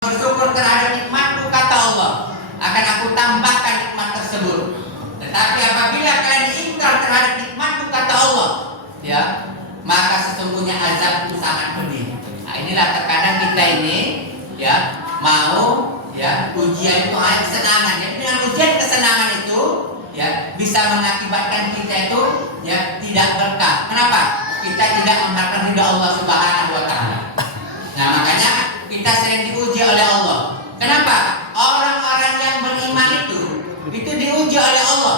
Bersyukur terhadap nikmatku, kata Allah, akan aku tambahkan nikmat tersebut. Tetapi apabila kalian ingkar terhadap nikmatku, kata Allah, ya, maka sesungguhnya azabku sangat pedih. Nah, inilah terkadang kita ini, ya, mau, ya, ujian itu hanya kesenangan. Ya, dengan ujian kesenangan itu, ya, bisa mengakibatkan kita itu, ya, tidak berkah. Kenapa? Kita tidak mengharapkan ridha Allah Subhanahu Wa Taala. Nah, makanya kita sering diuji oleh Allah. Kenapa? Orang-orang yang beriman itu diuji oleh Allah.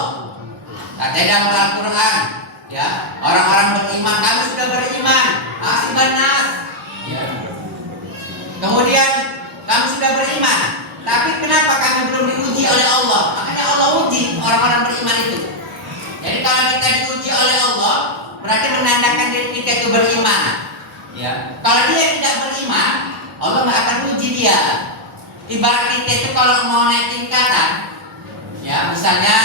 Katanya dalam Al-Quran, ya, orang-orang beriman, kami sudah beriman, asibanas, ya. Kemudian kami sudah beriman, tapi kenapa kami belum diuji oleh Allah? Makanya Allah uji orang-orang beriman itu. Jadi kalau kita diuji oleh Allah, berarti menandakan diri kita itu beriman. Ya, kalau dia tidak beriman, Allah nggak akan uji dia. Ibarat kita itu kalau mau naik tingkatan, ya, misalnya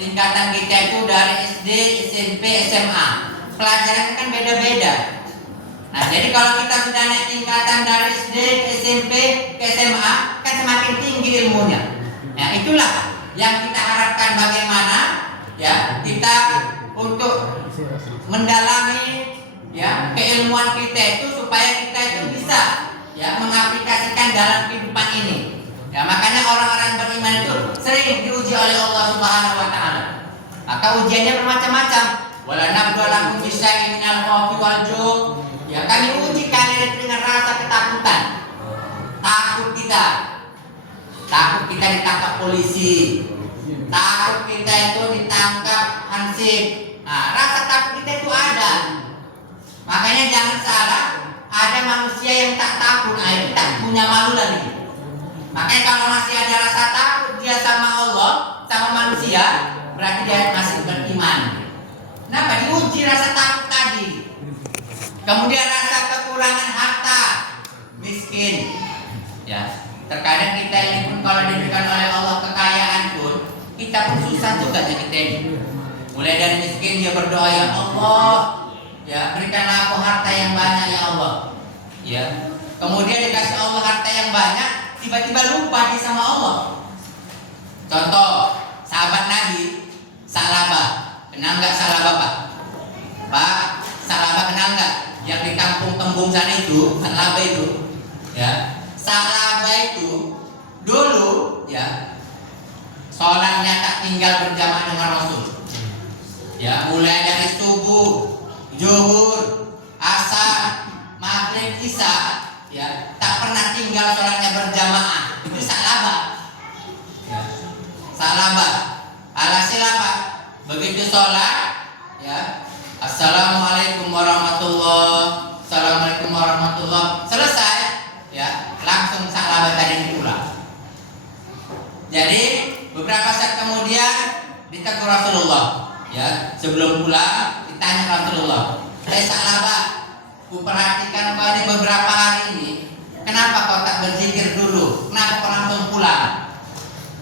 tingkatan kita itu dari SD, SMP, SMA, pelajaran kan beda-beda. Nah, jadi kalau kita sudah naik tingkatan dari SD, SMP, ke SMA, kan semakin tinggi ilmunya. Nah, itulah yang kita harapkan, bagaimana, ya, kita untuk mendalami, ya, keilmuan kita itu supaya kita itu bisa, ya, mengaplikasikan dalam kehidupan ini. Ya, makanya orang-orang beriman itu sering diuji oleh Allah Subhanahu Wa Taala. Maka ujiannya bermacam-macam. Wala nabluwakum bisyai'in minal khawfi wal ju'. Ya, kami uji kalian dengan rasa ketakutan. Takut kita ditangkap polisi. Takut kita itu ditangkap hansip. Nah, rasa takut kita itu ada. Makanya jangan salah, ada manusia yang tak takut, nah itu tak punya malu lagi. Makanya kalau masih ada rasa takut dia sama Allah, sama manusia, berarti dia masih beriman. Kenapa? Diuji rasa takut tadi. Kemudian rasa kekurangan harta, miskin. Ya, terkadang kita ini pun kalau diberikan oleh Allah kekayaan pun, kita pun susah juga jadi kita ini. Mulai dari miskin dia berdoa, ya Allah, ya, berikanlah aku harta yang banyak, ya Allah. Ya. Kemudian dikasih Allah harta yang banyak, tiba-tiba lupa dia sama Allah. Contoh, sahabat Nabi, Sa'labah. Kenal nggak Sa'labah, Pak? Pak, Sa'labah kenal nggak? Yang di kampung Tembung sana itu, Sa'labah itu. Ya. Sa'labah itu dulu, ya, sholatnya tak tinggal berjamaah dengan Rasul. Ya, mulai dari subuh, zuhur, asar, maghrib, isya, ya, tak pernah tinggal sholatnya berjamaah. Itu Sa'labah. Ya, Sa'labah. Alhasil apa? Begitu sholat, ya, assalamualaikum warahmatullah, assalamualaikum warahmatullah, selesai, ya, langsung Sa'labah tadi pulang. Jadi beberapa saat kemudian ditegur Rasulullah. Ya, sebelum pulang ditanya Rasulullah, Sa'labah, ku perhatikan kau ini beberapa hari ini, kenapa kau tak berzikir dulu? Kenapa kau langsung pulang?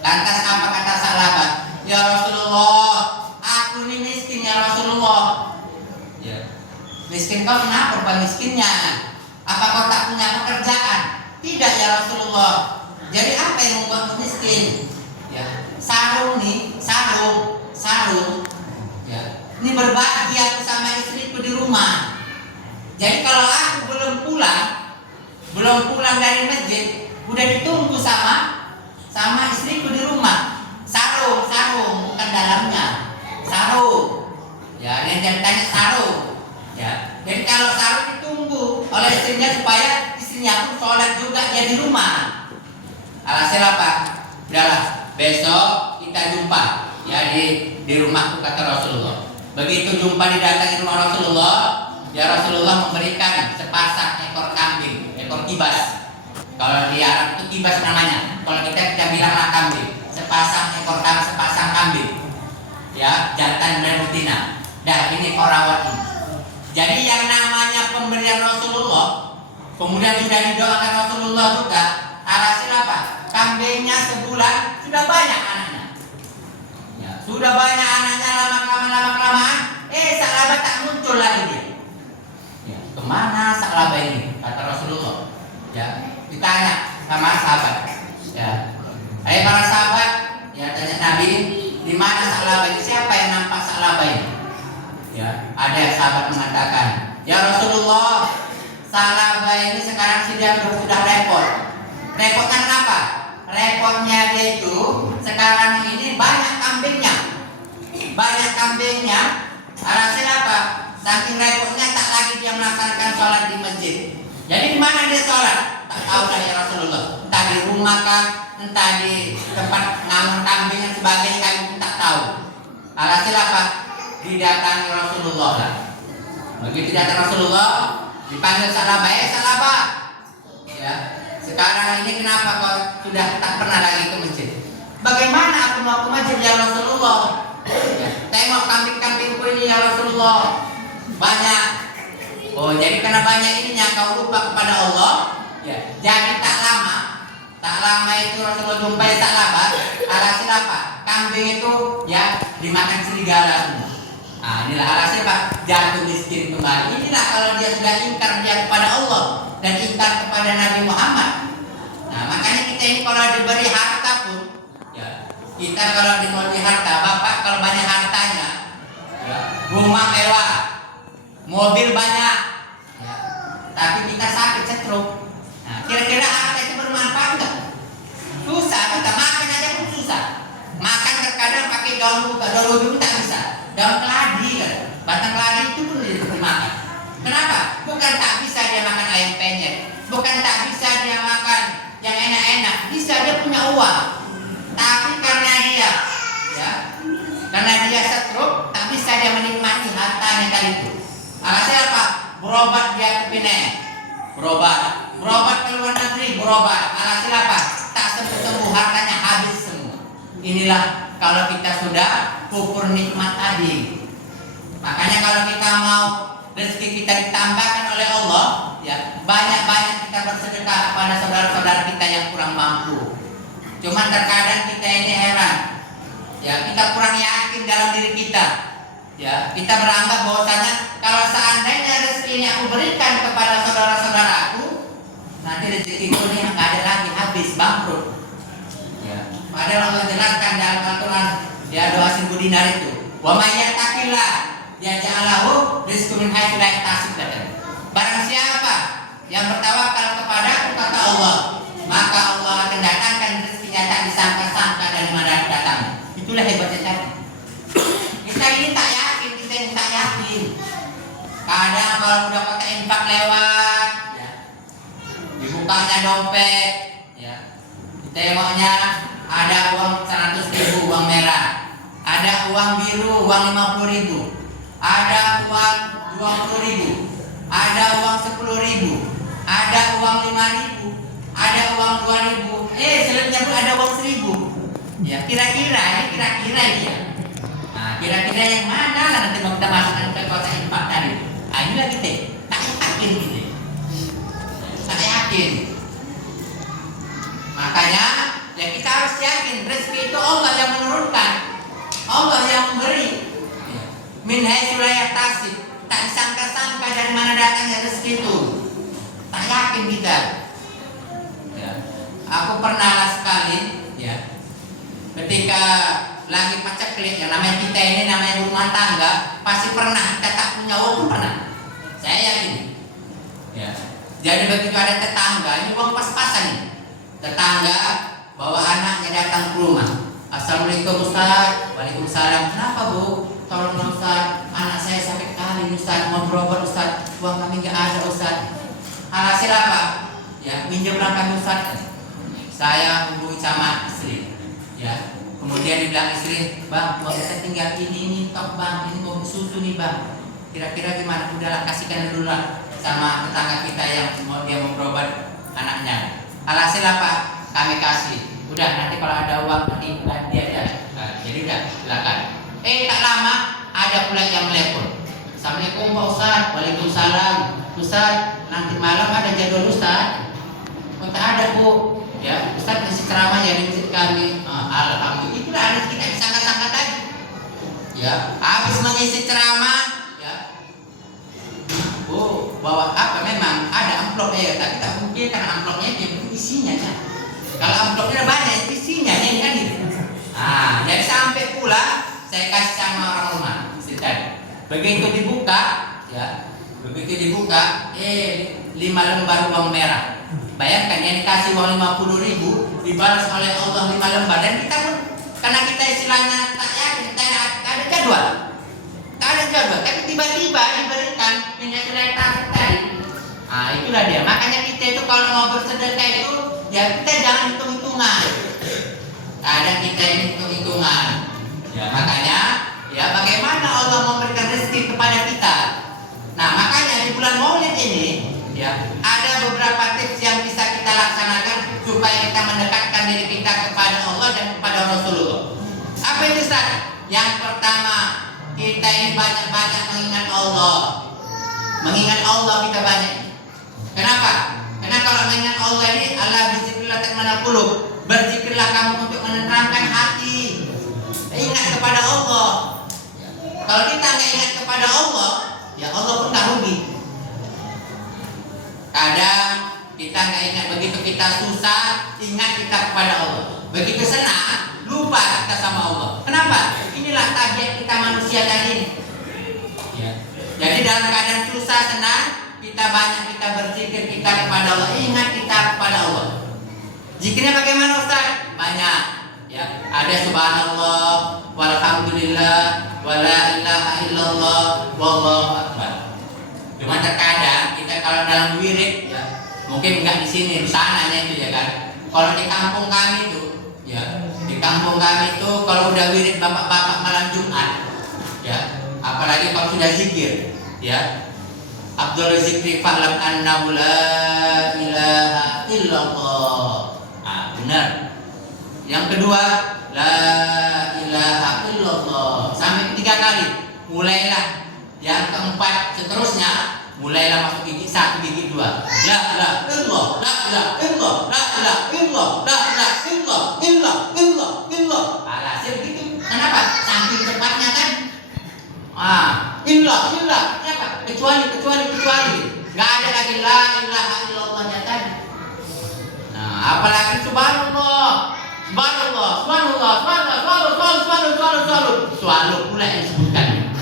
Lantas apa kata Sa'labah? Ya Rasulullah, aku ini miskin, ya Rasulullah. Ya, miskin kau kenapa? Bukan miskinnya, apa kau tak punya pekerjaan? Tidak, ya Rasulullah. Jadi apa yang membuatmu miskin? Ya, sarung nih, sarung. Ya, ini berbagi aku sama istriku di rumah. Jadi kalau aku belum pulang dari masjid, udah ditunggu sama istriku di rumah. Sarung, bukan dalamnya. Sarung. Ya, yang tanya sarung. Ya, jadi kalau sarung ditunggu oleh istrinya supaya istrinya pun sholat juga dia di rumah. Alhasil apa? Udahlah, besok kita jumpa, ya, di rumahku, kata Rasulullah. Begitu jumpa didatangi rumah Rasulullah, ya, Rasulullah memberikan sepasang ekor kambing, ekor kibas. Kalau di Arab itu kibas namanya. Kalau kita bilanglah kambing. Sepasang kambing. Ya, jantan dan betina. Dan ini korawat ini. Jadi yang namanya pemberian Rasulullah, kemudian sudah didoakan Rasulullah juga. Alhasil apa? Kambingnya sebulan sudah banyak anaknya. Ya, sudah banyak anaknya, lama-kelamaan. Sa'labah tak muncul lagi dia. Ya, kemana Sa'labah ini? Kata Rasulullah. Ya, ditanya, sama sahabat. Ya, hai para sahabat, ya tanya Nabi, di mana Sa'labah ini? Siapa yang nampak Sa'labah ini? Ya, ada sahabat mengatakan, ya Rasulullah, Sa'labah ini sekarang sudah repot. Repotnya kenapa? Repotnya dia itu sekarang ini banyak kambingnya. Alasan apa? Saking repotnya tak lagi dia melaksanakan sholat di masjid. Jadi di mana dia sholat? Tak tahu lah ya Rasulullah. Entah di rumah kah, entah di tempat ngangon kambing dan sebagainya, kami pun tak tahu. Alhasil apa? Didatangi Rasulullah lah. Begitu datang Rasulullah, dipanggil Sa'labah, Sa'labah. Ya, sekarang ini kenapa kau sudah tak pernah lagi ke masjid? Bagaimana aku mau ke masjid ya Rasulullah? Ya, tengok kambing-kambingku ini ya Rasulullah, banyak. Oh, jadi karena banyak ininya kau lupa kepada Allah. Ya, jadi tak lama itu Rasulullah jumpai Sa'labah. Alhasil apa? Kambing itu ya dimakan serigala semua. Nah, inilah alhasil Pak, jatuh miskin kembali. Inilah kalau dia sudah ingkar dia kepada Allah dan ingkar kepada Nabi Muhammad. Nah, makanya kita ini kalau diberi harta pun, ya, kita kalau diberi harta, Bapak kalau banyak hartanya, ya, rumah mewah, mobil banyak, ya, tapi kita sakit stroke. Nah, kira-kira harta itu bermanfaat enggak? Susah, kita makan aja pun susah. Makan terkadang pakai daun dulu tak bisa. Daun keladi kan, batang keladi itu pun dimakan. Kenapa? Bukan tak bisa dia makan ayam penyet, bukan tak bisa dia makan yang enak-enak, bisa dia punya uang. Tapi karena dia stroke, tak bisa dia menikmati hartanya kali itu. Alhasil apa? Berobat dia ke Penang, berobat ke luar negeri, berobat. Alhasil apa? Tak sembuh-sembuh, hartanya habis semua. Inilah kalau kita sudah kufur nikmat tadi. Makanya kalau kita mau rezeki kita ditambahkan oleh Allah, ya banyak-banyak kita bersedekah kepada saudara-saudara kita yang kurang mampu. Cuman terkadang kita ini heran, ya kita kurang yakin dalam diri kita. Ya, kita beranggap bahwasanya kalau seandainya rezeki ini aku berikan kepada saudara-saudaraku, nanti rezekiku ini nggak ada lagi, habis, bangkrut. Ya, padahal Allah jelaskan dalam Al-Quran, ya doa 1000 dinar itu, wa may yattaqillah yaj'alhu rizqan min haitsu la yahtasib. Barang siapa yang bertawakal kepadaku, kata Allah, maka Allah akan datangkan rezekinya tak disangka-sangka dari mana datangnya. Itulah hebatnya tadi. Kita ini tak yakin, kadang kalau udah kota infak lewat, ya, dibukanya dompet, ya, tengoknya ada uang 100.000 uang merah, ada uang biru uang 50.000, ada uang 20.000, ada uang 10.000, ada uang 5.000, ada uang 2.000, selanjutnya pun ada uang 1.000. Ya, kira-kira ini ya. Nah, kira-kira yang mana lah nanti mau kita masukkan ke kota infak tadi? Nah, inilah kita tak yakin gitu. Tak yakin. Makanya ya kita harus yakin rezeki itu Allah yang menurunkan, Allah yang memberi. Min haitsu la yahtasib, tak disangka-sangka dari mana datangnya rezeki itu. Tak yakin kita. Ya. Aku pernah sekali, ya, ketika lagi paceklik, yang namanya kita ini namanya rumah tangga, pasti pernah kita tak punya uang, pernah. Saya yakin. Ya. Jadi begitu ada tetangga, ini uang pas-pasan nih. Tetangga bawa anaknya datang ke rumah. Assalamualaikum Ustaz. Waalaikumsalam. Kenapa Bu? Tolong Ustaz, anak saya sakit kali Ustaz, mau berobat Ustaz. Uang kami nggak ada Ustaz. Alhasil apa? Ya, minjamlah kami Ustaz. Saya hubungi sama istri. Ya. Kemudian dibilang istri, Bang, uang saya tinggal ini tok Bang, ini mau susu nih Bang. Kira-kira gimana? Udahlah, kasihkan dulu lah sama tetangga kita yang dia mau berobat anaknya. Alhasil apa? Kami kasih. Udah, nanti kalau ada uang nanti ganti aja. Nah, jadi udah, silakan. Tak lama ada pula yang telepon. Assalamualaikum Pak Ustaz. Waalaikumsalam. Ustaz, nanti malam ada jadwal Ustaz. Tak ada Bu. Ya, Ustaz kasih ceramah ya di masjid kami. Alhamdulillah, itulah harus kita disangka-sangka tadi. Ya, habis mengisi ceramah, ya. Bu, bawa apa? Memang ada amplop ya, tapi tak mungkin karena amplopnya yang isinya ya. Kalau amplopnya banyak, isinya ini kan gitu. Nah, jadi sampai pula saya kasih sama orang rumah istri. Begitu dibuka, ya, begitu dibuka, 5 lembar uang merah. Bayangkan yang dikasih uang 50.000 dibalas oleh Allah 5 lembar, dan kita pun karena kita istilahnya tak yakin, kita ada jadwal, tapi tiba-tiba diberikan minyak kereta tadi. Nah, itulah dia. Makanya kita itu kalau mau bersedekah itu, ya kita jangan hitung-hitungan. Kadang kita ini hitung-hitungan. Ya, makanya ya bagaimana Allah memberikan rezeki kepada kita. Nah, makanya di bulan Maulid ini ya ada beberapa tips yang bisa kita laksanakan supaya kita mendekatkan diri kita kepada Allah dan kepada Rasulullah. Apa itu Ustaz? Yang pertama, kita ini banyak-banyak mengingat Allah. Mengingat Allah kita banyak. Kenapa? Karena kalau mengingat Allah ini, Allah bizikrillah tatma'innul qulub. Berzikirlah kamu untuk menenteramkan hati. Ingat kepada Allah. Kalau kita nggak ingat kepada Allah, ya Allah pun nggak rugi. Kadang kita nggak ingat, begitu kita susah, ingat kita kepada Allah. Begitu senang, lupa kita sama Allah. Kenapa? Inilah tabiat kita manusia tadi ini. Ya. Jadi dalam keadaan susah, senang, kita berzikir kita kepada Allah, ingat kita kepada Allah. Zikirnya bagaimana Ustaz? Banyak. Ya, ada subhanallah, walhamdulillah, wala ilaha illallah, wallahu akbar. Cuma terkadang kita kalau dalam wirid, ya, mungkin enggak di sini, di sananya itu ya kan. Kalau di kampung kami itu, ya, di kampung kami itu kalau udah wirid bapak-bapak malam Jumat, ya, apalagi kalau sudah zikir, ya, Abdul zikri fa'lam annahu la ilaha illallah. Ah, benar. Yang kedua, la ilaha illallah sampai 3 kali. Mulailah yang keempat seterusnya, mulailah masuk gigi 1, gigi 2. La ilaha illallah, la ilaha illallah, la ilaha illallah, la ilaha illallah, illallah. Alhasil begitu. Kenapa? Saking cepatnya kan. Illallah. Kenapa? Kecuali. Enggak ada lagi la ilaha illallah-nya tadi. Nah, apalagi subhanallah. Selalu pula yang disebutkan.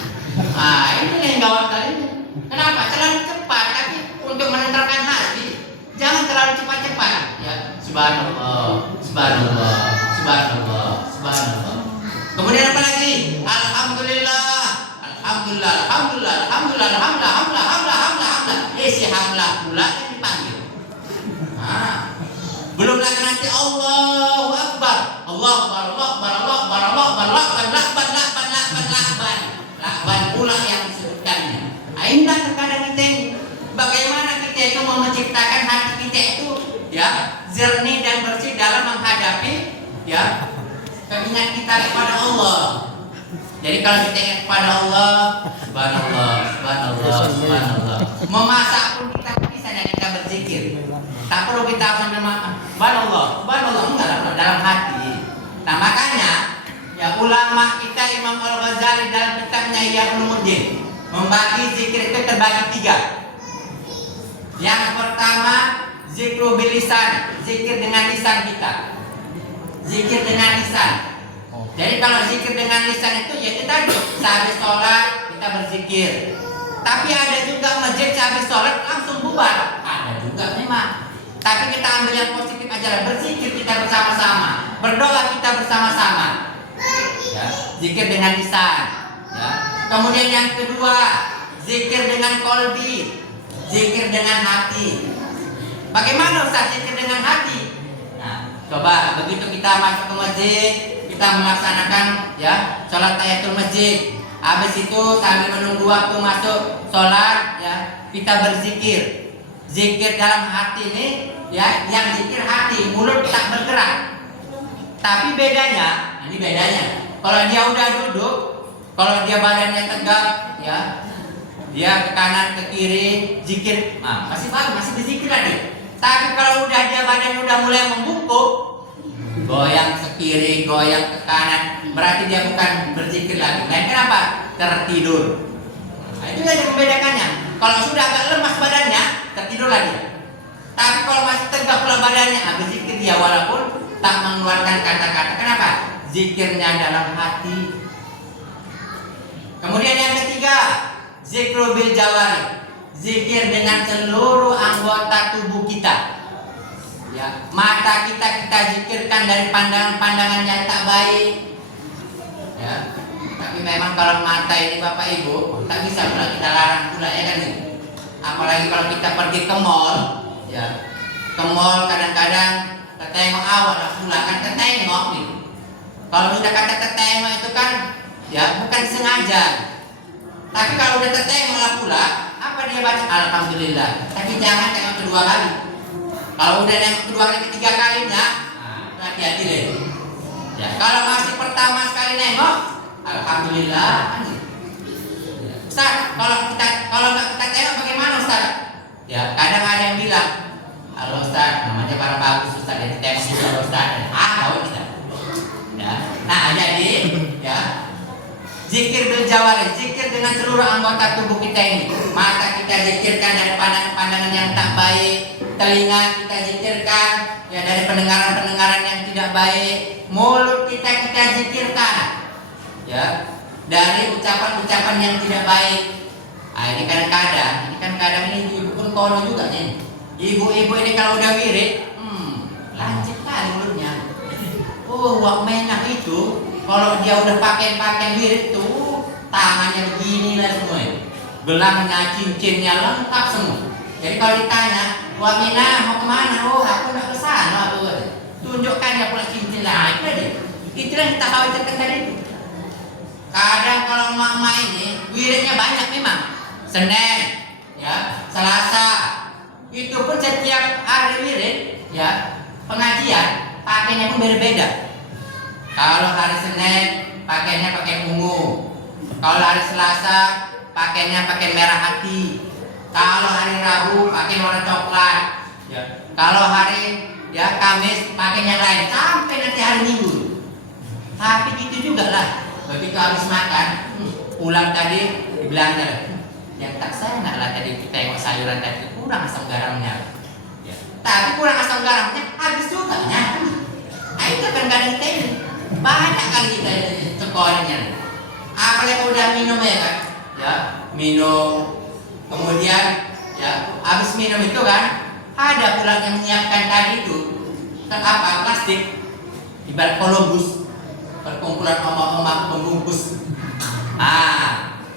Ini yang gawat kali ini. Kenapa? Terlalu cepat, tapi untuk menenteramkan hati, jangan terlalu cepat-cepat. Ya, subhanallah. Kemudian apa lagi? Alhamdulillah. Si hamlah pula yang dipanggil. Belum lagi nanti Allahu Akbar. Lakban pula yang disebutkannya. Inilah terkadang kita bagaimana kita itu menciptakan hati kita itu ya jernih dan bersih dalam menghadapi ya keinginan kita kepada Allah. Jadi kalau kita ingat kepada Allah, subhanallah. Memasak pun kita bisa dan kita berzikir. Tak perlu kita sambil makan. Subhanallah, enggak dalam hati. Nah makanya ya ulama kita Imam Al-Ghazali dalam kitabnya Ihya Ulumuddin membagi zikir itu terbagi 3. Yang pertama zikru bil lisan, zikir dengan lisan kita. Zikir dengan lisan. Jadi kalau zikir dengan lisan itu ya kita sehabis sholat kita berzikir. Tapi ada juga masjid sehabis sholat langsung bubar. Ada juga memang. Tapi kita ambil yang positif aja lah. Berzikir kita bersama-sama, berdoa kita bersama-sama. Ya, zikir dengan lisan. Ya. Kemudian yang kedua, zikir dengan qalbi, zikir dengan hati. Bagaimana Ustaz zikir dengan hati? Nah, coba begitu kita masuk ke masjid, kita melaksanakan ya sholat tahiyatul masjid. Habis itu sambil menunggu waktu masuk sholat, ya kita berzikir. Zikir dalam hati ini, ya yang zikir hati, mulut tak bergerak. Tapi bedanya, ini bedanya. Kalau dia udah duduk, kalau dia badannya tegak, ya dia ke kanan ke kiri, zikir, masih bagus, masih berzikir lagi. Tapi kalau udah dia badannya udah mulai membungkuk, goyang ke kiri, goyang ke kanan, berarti dia bukan berzikir lagi. Nah, kenapa? Tertidur. Nah, itu yang membedakannya. Kalau sudah agak lemas badannya, tertidur lagi. Tapi kalau masih tegak pula badannya, berzikir dia walaupun tak mengeluarkan kata-kata. Kenapa? Zikirnya dalam hati. Kemudian yang ketiga, zikru bil jawari, zikir dengan seluruh anggota tubuh kita. Ya, mata kita zikirkan dari pandangan-pandangan yang tak baik. Ya, tapi memang kalau mata ini Bapak Ibu tak bisa pula kita larang pula ya kan. Apalagi kalau kita pergi ke mall, ya, ke mall kadang-kadang tertengok awal lah pula kan tertengok nih. Kalau udah kata tertengok itu kan ya bukan sengaja. Tapi kalau udah tertengok lah pula, apa dia baca alhamdulillah. Tapi jangan tengok kedua kali. Kalau udah nengok kedua kali, ketiga kalinya, hati-hati deh. Ya, kalau masih pertama sekali nengok, alhamdulillah. Ustaz, kalau nggak kita tengok bagaimana Ustaz? Ya, kadang ada yang bilang, halo Ustaz, namanya para bagus Ustaz, jadi tengok dulu Ustaz. Tahu kita. Ya, nah jadi, ya. Zikir bil jawari, zikir dengan seluruh anggota tubuh kita ini. Mata kita zikirkan dari pandangan-pandangan yang tak baik, telinga kita zikirkan ya dari pendengaran-pendengaran yang tidak baik, mulut kita zikirkan ya dari ucapan-ucapan yang tidak baik. Ini kadang-kadang ini ibu pun kono juga nih. Ibu-ibu ini kalau udah wirid, lancip kali mulutnya. Wak menah itu. Kalau dia udah pakai wirid tuh tangannya begini lah semua, gelangnya, cincinnya lengkap semua. Jadi kalau ditanya, Wak Mina mau kemana? Oh aku nak ke sana tuh. Tunjukkan dia pula cincin lah, itu aja. Itulah kita khawatirkan tadi itu. Kadang kalau mama ini wiridnya banyak memang, Senin, ya, Selasa, itu pun setiap hari wirid, ya, pengajian pakainya pun berbeda. Kalau hari Senin pakainya pakai ungu. Kalau hari Selasa pakainya pakai merah hati. Kalau hari Rabu pakai warna coklat. Ya. Kalau hari Kamis pakainya lain sampai nanti hari Minggu. Tapi gitu juga lah. Begitu habis makan, pulang tadi dibilangnya, yang tak saya lah tadi kita tengok sayuran tadi kurang asam garamnya. Ya. Tapi kurang asam garamnya habis juga ya. Itu kan kadang kita ini. Banyak kali kita cekornya. Apalagi udah minum ya kan, ya minum, kemudian ya habis minum itu kan ada pula yang menyiapkan tadi itu kan apa plastik ibarat Columbus, perkumpulan omah-omah pembungkus.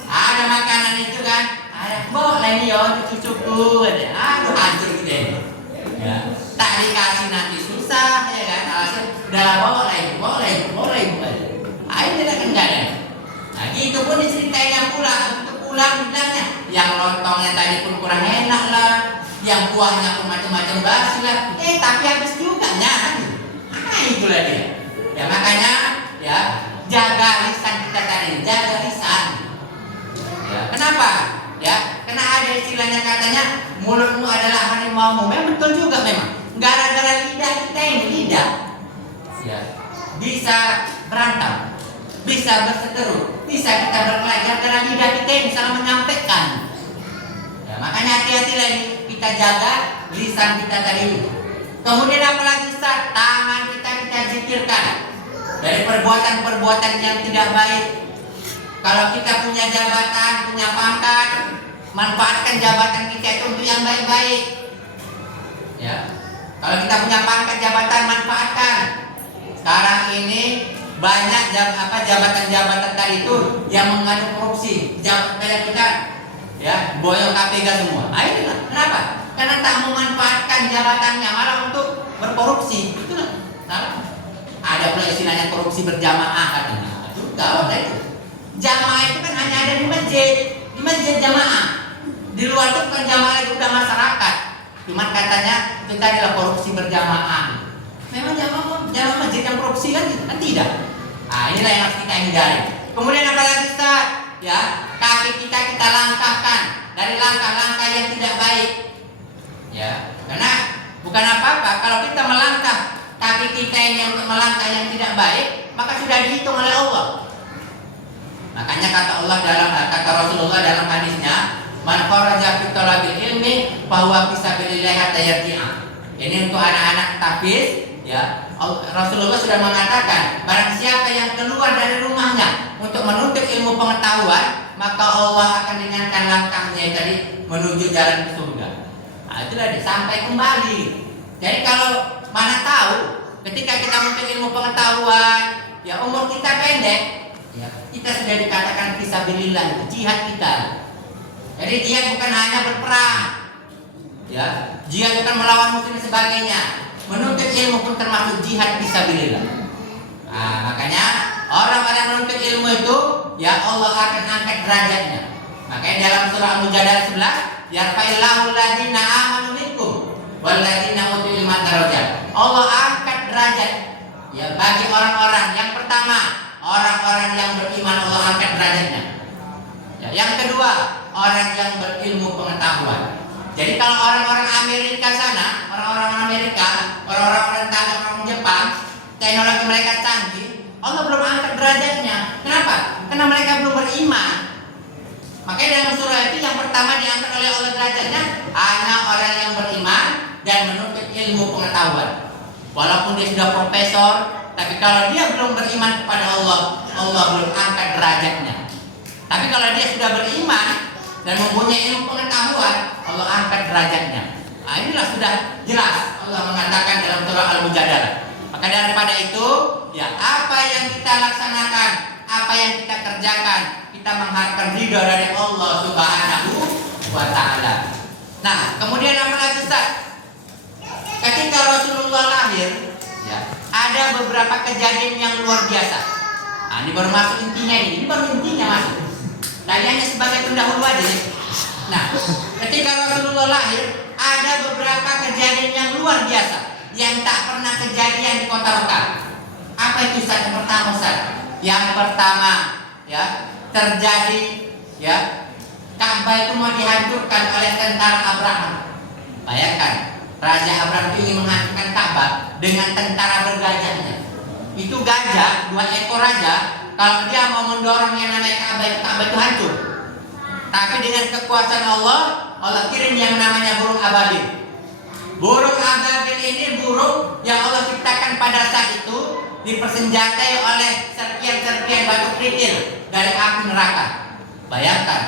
Ada makanan itu kan, ada boleh nih yo cucukku, aduh hancur gitu ya. Tak dikasih nanti susah ya kan, alasan udah boleh. Ini tidak kendala. Nah itu pun diceritainnya pula untuk pulang bilangnya, yang lontongnya tadi pun kurang enak lah, yang kuahnya pun macam-macam basi lah. Tapi habis juga kan. Itulah dia. Ya makanya ya jaga lisan kita tadi, jaga lisan. Ya, kenapa? Ya, karena ada istilahnya katanya mulutmu adalah harimaumu. Memang betul juga memang. Gara-gara lidah kita ini lidah, ya, bisa berantem, bisa berseteru, bisa kita berkelahi karena lidah kita ini salah menyampaikan. Ya, makanya hati-hatilah ini kita jaga lisan kita tadi. Kemudian apalagi Ustaz, tangan kita zikirkan dari perbuatan-perbuatan yang tidak baik. Kalau kita punya jabatan, punya pangkat, manfaatkan jabatan kita itu untuk yang baik-baik. Ya. Kalau kita punya pangkat jabatan, manfaatkan. Sekarang ini banyak jabatan-jabatan tadi itu yang mengandung korupsi. Jabatan kita ya boyong KPK semua. Itulah kenapa? Karena tak memanfaatkan jabatannya malah untuk berkorupsi. Itulah salah. Ada pula istilahnya korupsi berjamaah katanya. Itu gawat itu. Jamaah itu kan hanya ada di masjid jamaah. Di luar itu bukan jamaah, itu udah masyarakat. Cuman katanya itu tadi adalah korupsi berjamaah. Memang jamaah masjid yang korupsi kan tidak. Inilah yang harus kita hindari. Kemudian apalagi Ustaz? Ya, kaki kita langkahkan dari langkah-langkah yang tidak baik. Ya, karena bukan apa-apa kalau kita melangkah kaki kita ini untuk melangkah yang tidak baik, maka sudah dihitung oleh Allah. Makanya kata Rasulullah dalam hadisnya, Man kharaja fi talabil ilmi fa huwa fi sabilillah hatta yarji'a. Ini untuk anak-anak tahfiz, ya. Rasulullah sudah mengatakan, barang siapa yang keluar dari rumahnya untuk menuntut ilmu pengetahuan, maka Allah akan ringankan langkahnya tadi menuju jalan ke surga. Nah, itulah dia, sampai kembali. Jadi kalau mana tahu ketika kita menuntut ilmu pengetahuan, ya umur kita pendek, ya, kita sudah dikatakan fisabilillah, jihad kita. Jadi jihad bukan hanya berperang, ya, jihad bukan melawan musuh dan sebagainya. Menuntut ilmu pun termasuk jihad fisabilillah. Nah, makanya orang-orang menuntut ilmu itu, ya Allah akan angkat derajatnya. Makanya dalam surah Al-Mujadalah 11, yarfa'illahu alladziina aamanu minkum walladziina utul ilma darajat. Allah angkat derajat, ya, bagi orang-orang. Yang pertama, orang-orang yang beriman Allah angkat derajatnya. Ya, yang kedua, orang yang berilmu pengetahuan. Jadi kalau orang-orang Amerika sana, orang-orang Amerika, orang-orang Jepang, teknologi mereka canggih, Allah belum angkat derajatnya. Kenapa? Karena mereka belum beriman. Makanya dalam surah itu yang pertama diangkat oleh Allah derajatnya hanya orang yang beriman dan menuntut ilmu pengetahuan. Walaupun dia sudah profesor, tapi kalau dia belum beriman kepada Allah, Allah belum angkat derajatnya. Tapi kalau dia sudah beriman dan mempunyai ilmu pengetahuan, Allah angkat derajatnya. Nah, inilah sudah jelas Allah mengatakan dalam surah Al-Mujadalah. Maka daripada itu, ya apa yang kita laksanakan, apa yang kita kerjakan, kita mengharapkan ridha dari Allah Subhanahu wa Ta'ala. Nah, kemudian apa lagi Ustaz? Ketika Rasulullah lahir, ya, ada beberapa kejadian yang luar biasa. Nah, ini baru masuk intinya ini baru intinya masuk. Tadi hanya sebagai pendahulu aja. Nah, ketika Rasulullah lahir, ada beberapa kejadian yang luar biasa yang tak pernah kejadian di kota Mekah. Apa itu Ustaz? Yang pertama Ustaz, yang pertama, ya, terjadi, ya, Ka'bah itu mau dihancurkan oleh tentara Abraham. Bayangkan, Raja Abraham itu ingin menghancurkan Ka'bah dengan tentara bergajahnya. Itu gajah, 2 ekor raja. Kalau dia mau mendorong yang namanya Ka'bah itu hancur. Tapi dengan kekuasaan Allah, Allah kirim yang namanya burung ababil. Burung ababil ini burung yang Allah ciptakan pada saat itu dipersenjatai oleh serpian-serpian batu kerikil dari api neraka. Bayangkan,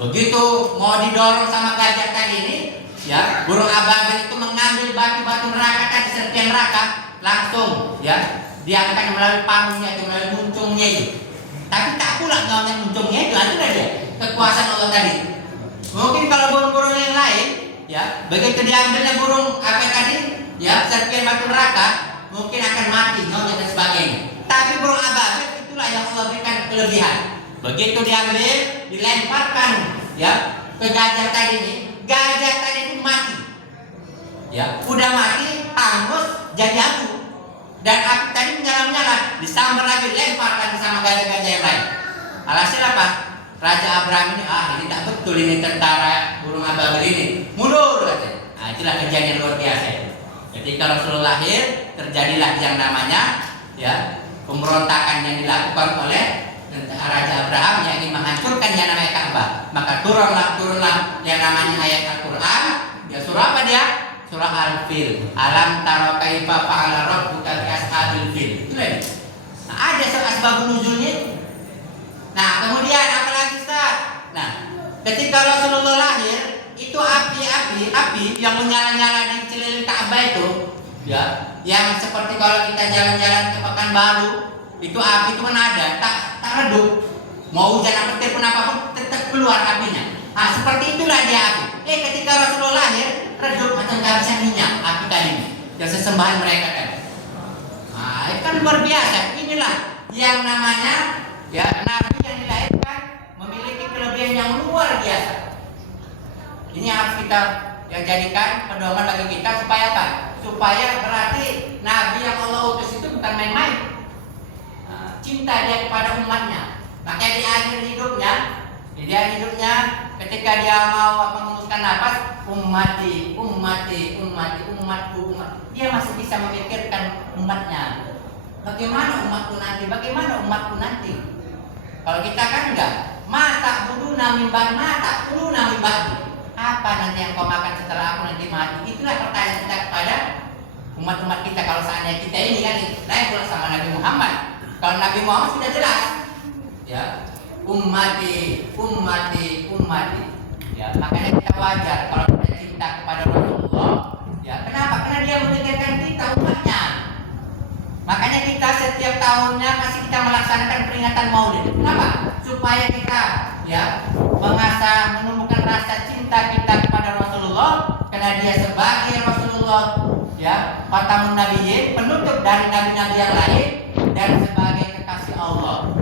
begitu mau didorong sama gajah tadi ini, ya, burung ababil itu mengambil batu-batu neraka tadi, serpian neraka, langsung, ya, diangkat melalui panggungnya itu, melalui muncungnya itu. Tapi tak pula ngomongnya muncungnya itu, ada dia kekuasaan Allah tadi. Mungkin kalau burung-burung yang lain, ya, begitu diambilnya burung apa tadi, ya, serpian batu neraka, mungkin akan mati, nyawanya dan sebagainya. Tapi burung ababil itulah yang Allah berikan kelebihan. Begitu diambil, dilemparkan, ya, ke gajah tadi ini, gajah tadi itu mati. Ya, udah mati, hangus, jadi abu. Dan api tadi menyala-nyala, disambar lagi, lemparkan sama gajah-gajah yang lain. Alhasil apa? Raja Abraham ini, ini tak betul ini tentara burung ababil ini, mundur katanya. Nah, itulah kejadian luar biasa. Ketika Rasulullah lahir, terjadilah yang namanya, ya, pemberontakan yang dilakukan oleh Raja Abraham yang ingin menghancurkan yang namanya Ka'bah. Maka turunlah yang namanya ayat Al-Quran. Ya, surah apa dia? Surah Al-Fil. Alam tara kaifa fa'ala rabbuka bi ashabil fil. Itu ini. Nah, ada asbab nuzulnya. Nah, kemudian apa lagi Ustaz? Nah, ketika Rasulullah lahir, itu api yang menyala-nyala di sekeliling Ka'bah itu, ya, yang seperti kalau kita jalan-jalan ke Pekanbaru, itu api itu kan ada, tak redup. Mau hujan apa pun apapun tetap keluar apinya. Nah, seperti itulah dia api. Ketika Rasulullah lahir, redup macam garisnya minyak api tadi, yang sesembahan mereka kan. Nah, itu kan luar biasa. Inilah yang namanya, ya, Nabi yang dilahirkan memiliki kelebihan yang luar biasa. Ini yang harus kita yang jadikan pedoman bagi kita supaya apa? Supaya berarti Nabi yang Allah utus itu bukan main-main. Cinta dia kepada umatnya. Makanya di akhir hidupnya, ketika dia mau menghembuskan nafas, umatku, dia masih bisa memikirkan umatnya. Bagaimana umatku nanti? Kalau kita kan enggak, mata buduna mimban mata buduna mimban. Apa nanti yang kau makan setelah aku nanti mati? Itulah pertanyaan kita kepada umat-umat kita. Kalau seandainya kita ini kan lain pula sama Nabi Muhammad. Kalau Nabi Muhammad sudah jelas, ya, ummati, ummati, ummati. Ya, makanya kita wajar kalau kita cinta kepada Rasulullah. Ya, kenapa? Karena dia menjadikan kita umatnya. Makanya kita setiap tahunnya masih kita melaksanakan peringatan Maulid. Kenapa? Supaya kita ya mengasah, menumbuhkan rasa cinta kita kepada Rasulullah, karena dia sebagai Rasulullah, ya, khatamun nabiyyin, penutup dari nabi-nabi yang lain, dan sebagai kekasih Allah.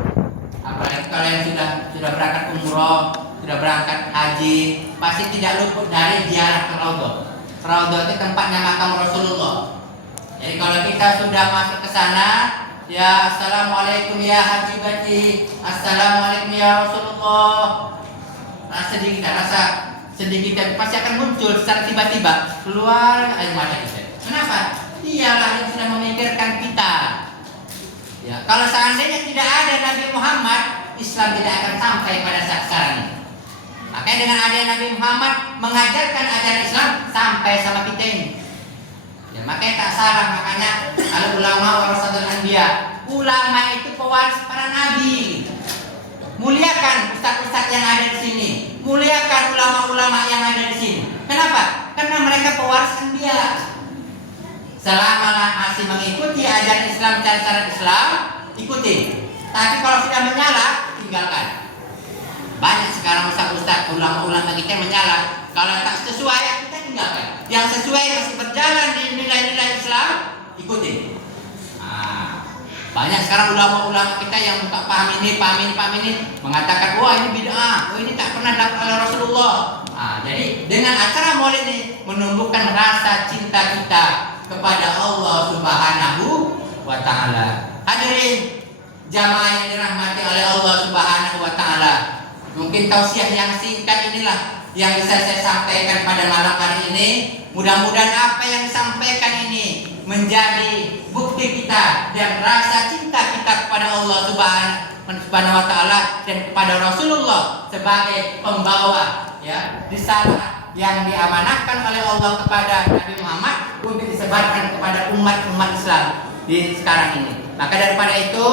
Apalagi kalau yang sudah berangkat umroh, sudah berangkat haji, pasti tidak luput dari ziarah ke Raudhah. Raudhah itu tempatnya makam Rasulullah. Jadi kalau kita sudah masuk ke sana, ya assalamualaikum ya habibati, assalamualaikum ya Rasulullah. Rasa sedih kita pasti akan muncul secara tiba-tiba keluar air mata kita. Kenapa? Dialah yang sudah memikirkan kita. Ya, kalau seandainya tidak ada Nabi Muhammad, Islam tidak akan sampai pada saat sekarang ini. Makanya dengan adanya Nabi Muhammad mengajarkan ajaran Islam sampai sama kita ini. Ya, makanya tak salah, makanya kalau ulama warasatul anbiya, ulama itu pewaris para nabi. Muliakan ustaz-ustaz yang ada di sini, muliakan ulama-ulama yang ada di sini. Kenapa? Karena mereka pewaris anbiya. Selama masih mengikuti ajaran Islam, cara-cara Islam, ikuti. Tapi kalau sudah menyala, tinggalkan. Banyak sekarang ustaz-ustaz, ulama-ulama kita menyala. Kalau tak sesuai, kita tinggalkan. Yang sesuai masih berjalan di nilai-nilai Islam, ikuti. Banyak sekarang ulama-ulama kita yang buka paham ini, mengatakan, wah ini bid'ah, ini tak pernah dilakukan oleh Rasulullah. Jadi dengan acara Maulid ini menumbuhkan rasa cinta kita kepada Allah Subhanahu wa Ta'ala. Hadirin jamaah yang dirahmati oleh Allah Subhanahu wa Ta'ala, mungkin tausiah yang singkat inilah yang bisa saya sampaikan pada malam hari ini. Mudah-mudahan apa yang disampaikan ini menjadi bukti kita dan rasa cinta kita kepada Allah Subhanahu wa Ta'ala dan kepada Rasulullah sebagai pembawa ya risalah yang diamanahkan oleh Allah kepada Nabi Muhammad untuk disebarkan kepada umat-umat Islam di sekarang ini. Maka daripada itu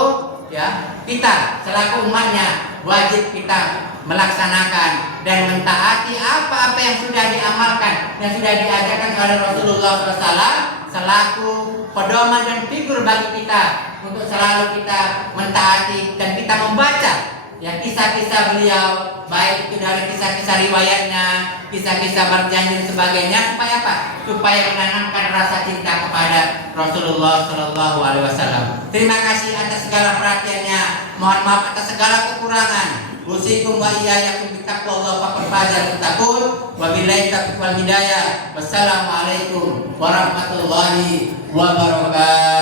ya, kita selaku umatnya wajib kita melaksanakan dan mentaati apa-apa yang sudah diamalkan dan sudah diajarkan oleh Rasulullah SAW selaku pedoman dan figur bagi kita untuk selalu kita mentaati dan kita membaca ya kisah-kisah beliau, baik itu dari kisah-kisah riwayatnya, kisah-kisah berjanji dan sebagainya, supaya apa? Supaya menanamkan rasa cinta kepada Rasulullah Shallallahu Alaihi Wasallam. Terima kasih atas segala perhatiannya. Mohon maaf atas segala kekurangan. Usikum wa iyyakum bittaqwallah faqad fazal muttaqun. Wabillahi taufiq wal hidayah. Wassalamualaikum warahmatullahi wabarakatuh.